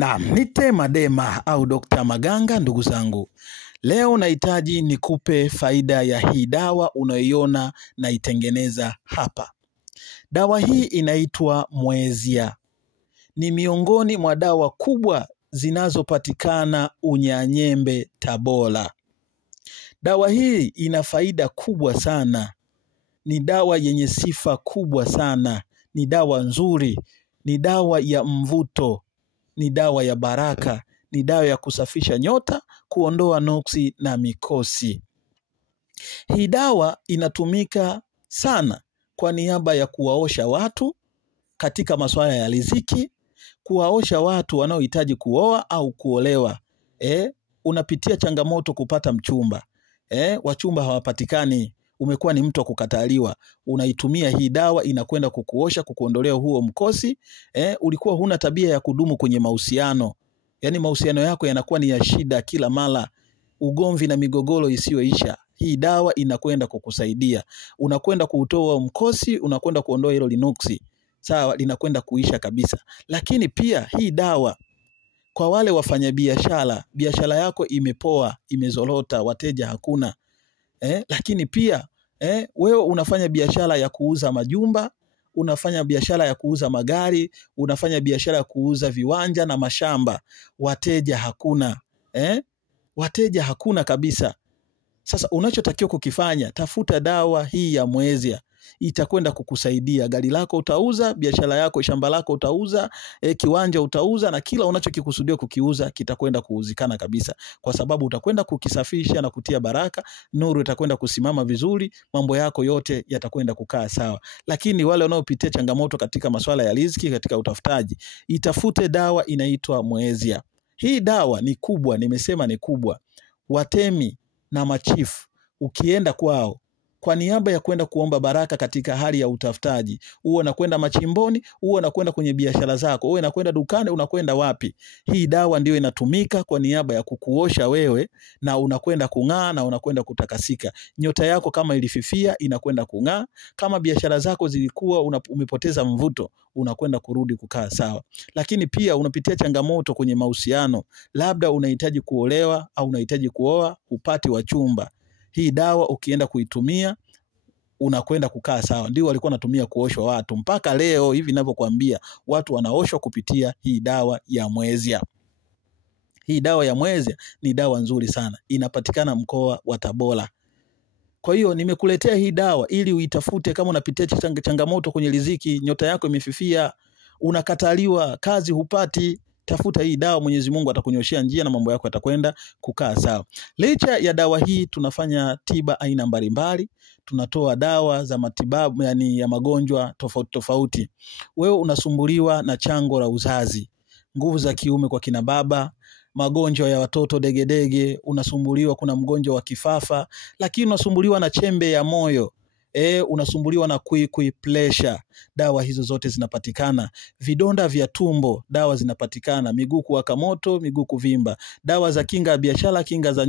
Naam, nite Madema au Dr. Maganga ndugu zangu. Leo nahitaji nikupe faida ya hii dawa unayoiona naitengeneza hapa. Dawa hii inaitwa Mwezia. Ni miongoni mwa dawa kubwa zinazopatikana Unyanyembe, Tabora. Dawa hii ina faida kubwa sana. Ni dawa yenye sifa kubwa sana. Ni dawa nzuri. Ni dawa ya mvuto. Ni dawa ya baraka, ni dawa ya kusafisha nyota, kuondoa nuksi na mikosi. Hii dawa inatumika sana kwa niaba ya kuwaosha watu katika masuala ya riziki, kuwaosha watu wanaohitaji kuoa au kuolewa. Unapitia changamoto kupata mchumba. Wachumba hawapatikani, umekuwa ni mtu wa kukataliwa. Unaitumia hii dawa, inakwenda kukuosha, kukuondolea huo mkosi. Ulikuwa huna tabia ya kudumu kwenye mahusiano. Yaani mahusiano yako yanakuwa ni ya shida kila mara. Ugomvi na migogoro isiyoisha. Hii dawa inakwenda kukusaidia. Unakwenda kuutoa mkosi, unakwenda kuondoa hilo linuksi. Sawa, linakwenda kuisha kabisa. Lakini pia hii dawa kwa wale wafanyabiashara, biashara yako imepoa, imezorota, wateja hakuna. Lakini pia wewe unafanya biashara ya kuuza majumba, unafanya biashara ya kuuza magari, unafanya biashara ya kuuza viwanja na mashamba, wateja hakuna. Wateja hakuna kabisa. Sasa unachotakiwa kukifanya, tafuta dawa hii ya Mwezia. Itakwenda kukusaidia. Gari lako utauza, biashara yako, shamba lako utauza, kiwanja utauza, na kila unachokikusudia kukiuza kitakwenda kuuzikana kabisa, kwa sababu utakwenda kukisafisha na kutia baraka. Nuru itakwenda kusimama vizuri, mambo yako yote yatakwenda kukaa sawa. Lakini wale wanaopitia changamoto katika masuala ya riziki, katika utafutaji, itafute dawa inaitwa Mwezia. Hii dawa ni kubwa, nimesema ni kubwa. Watemi na machifu ukienda kwao kwa niaba ya kwenda kuomba baraka katika hali ya utafutaji, uwe unakwenda machimboni, uwe unakwenda kwenye biashara zako, uwe unakwenda dukani, unakwenda wapi, hii dawa ndio inatumika kwa niaba ya kukuosha wewe, na unakwenda kung'aa na unakwenda kutakasika. Nyota yako kama ilififia inakwenda kung'aa, kama biashara zako zilikuwa umepoteza mvuto, unakwenda kurudi kukaa sawa. Lakini pia unapitia changamoto kwenye mahusiano, labda unahitaji kuolewa au unahitaji kuoa, upate wachumba. Hii dawa ukienda kuitumia unakwenda kukaa sawa. Ndio walikuwa wanatumia kuoshwa watu. Mpaka leo hivi ninavyokuambia, watu wanaoshwa kupitia hii dawa ya Mwezia. Hii dawa ya Mwezia ni dawa nzuri sana. Inapatikana mkoa wa Tabora. Kwa hiyo nimekuletea hii dawa ili uitafute kama unapitia changamoto kwenye riziki, nyota yako imefifia, unakataliwa, kazi hupati. Tafuta hii dawa, Mwenyezi Mungu atakunyoshia njia na mambo yako yatakwenda kukaa sawa. Licha ya dawa hii tunafanya tiba aina mbalimbali. Tunatoa dawa za matibabu, yani ya magonjwa tofauti tofauti. Wewe unasumbuliwa na chango la uzazi, nguvu za kiume kwa kina baba, magonjwa ya watoto degedege, unasumbuliwa, kuna mgonjwa wa kifafa, lakini unasumbuliwa na chembe ya moyo, unasumbuliwa na quick pressure, dawa hizo zote zinapatikana. Vidonda vya tumbo, dawa zinapatikana. Miguu kuwaka moto, miguu kuvimba, dawa za kinga ya biashara, kinga za